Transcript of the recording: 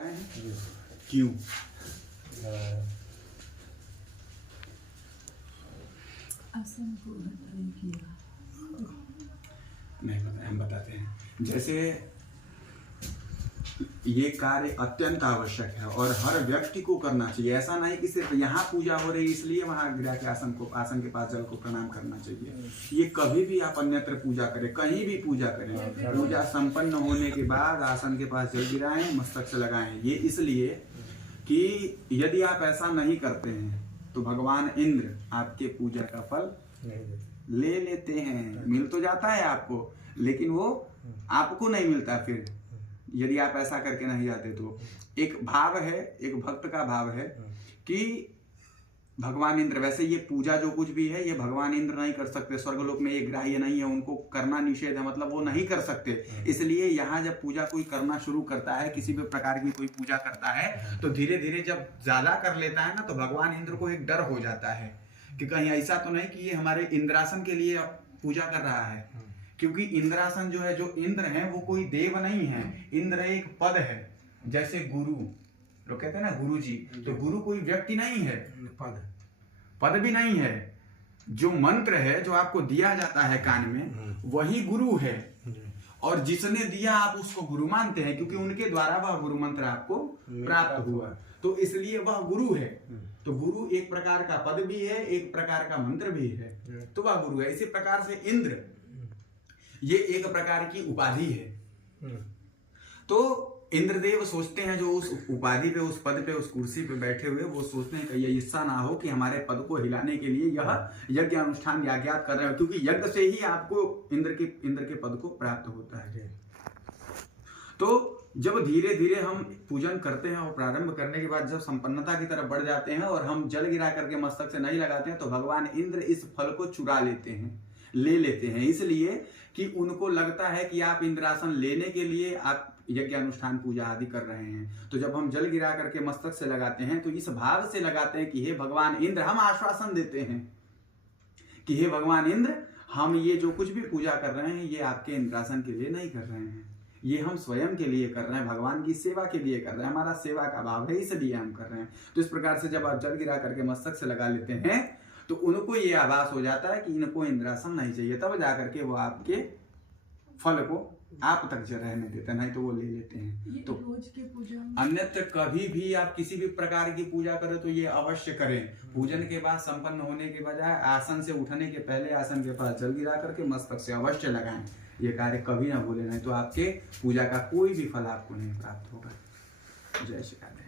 क्यों? आसन को किया नहीं पता, हम बताते हैं। जैसे ये कार्य अत्यंत आवश्यक है और हर व्यक्ति को करना चाहिए। ऐसा नहीं कि सिर्फ यहाँ पूजा हो रही इसलिए वहां गिरा के आसन के पास जल को प्रणाम करना चाहिए। ये कभी भी आप अन्यत्र पूजा करें, कहीं भी पूजा करें, पूजा संपन्न होने के बाद आसन के पास जल गिराएं, मस्तक से लगाएं। ये इसलिए कि यदि आप ऐसा नहीं करते हैं तो भगवान इंद्र आपके पूजा का फल ले लेते हैं। मिल तो जाता है आपको, लेकिन वो आपको नहीं मिलता। फिर यदि आप ऐसा करके नहीं जाते तो एक भाव है, एक भक्त का भाव है कि भगवान इंद्र, वैसे ये पूजा जो कुछ भी है ये भगवान इंद्र नहीं कर सकते, स्वर्गलोक में ये ग्राह्य नहीं है, उनको करना निषेध है, मतलब वो नहीं कर सकते। इसलिए यहाँ जब पूजा कोई करना शुरू करता है, किसी भी प्रकार की कोई पूजा करता है, तो धीरे धीरे जब ज्यादा कर लेता है ना, तो भगवान इंद्र को एक डर हो जाता है कि कहीं ऐसा तो नहीं कि ये हमारे इंद्रासन के लिए पूजा कर रहा है। क्योंकि इंद्रासन जो है, जो इंद्र है वो कोई देव नहीं है, इंद्र एक पद है। जैसे गुरु लोग कहते हैं ना गुरु जी, तो गुरु कोई व्यक्ति नहीं है, पद भी नहीं है। जो मंत्र है जो आपको दिया जाता है कान में, वही गुरु है। और जिसने दिया आप उसको गुरु मानते हैं, क्योंकि उनके द्वारा वह गुरु मंत्र आपको प्राप्त हुआ, तो इसलिए वह गुरु है। तो गुरु एक प्रकार का पद भी है, एक प्रकार का मंत्र भी है, तो वह गुरु है। इसी प्रकार से इंद्र ये एक प्रकार की उपाधि है। तो इंद्रदेव सोचते हैं, जो उस उपाधि पे, उस पद पे, उस कुर्सी पे बैठे हुए, वो सोचते हैं कि ये ऐसा ना हो कि हमारे पद को हिलाने के लिए यह यज्ञ अनुष्ठान याज्ञात कर रहे हो, क्योंकि यज्ञ से ही आपको इंद्र के पद को प्राप्त होता है। तो जब धीरे धीरे हम पूजन करते हैं और प्रारंभ करने के बाद जब संपन्नता की तरफ बढ़ जाते हैं और हम जल गिरा करके मस्तक से नहीं लगाते हैं, तो भगवान इंद्र इस फल को चुरा लेते हैं, ले लेते हैं। इसलिए कि उनको लगता है कि आप इंद्रासन लेने के लिए आप यज्ञ अनुष्ठान पूजा आदि कर रहे हैं। तो जब हम जल गिरा करके मस्तक से लगाते हैं, तो इस भाव से लगाते हैं कि हे भगवान इंद्र, हम आश्वासन देते हैं कि हे भगवान इंद्र, हम ये जो कुछ भी पूजा कर रहे हैं ये आपके इंद्रासन के लिए नहीं कर रहे हैं, ये हम स्वयं के लिए कर रहे हैं, भगवान की सेवा के लिए कर रहे हैं, हमारा सेवा का भाव है, इसलिए हम कर रहे हैं। तो इस प्रकार से जब आप जल गिरा करके मस्तक से लगा लेते हैं, तो उनको ये आभास हो जाता है कि इनको इंद्रासन नहीं चाहिए, तब जाकर के वो आपके फल को आप तक रहने देते हैं, नहीं तो वो ले लेते हैं। तो रोज की पूजा, अन्यत्र कभी भी आप किसी भी प्रकार की पूजा करें तो ये अवश्य करें। पूजन के बाद संपन्न होने के बजाय आसन से उठने के पहले आसन के पास जल गिरा करके मस्तक से अवश्य लगाएं। ये कार्य कभी ना भूलें, नहीं तो आपके पूजा का कोई भी फल आपको नहीं प्राप्त होगा। जय श्री राधे।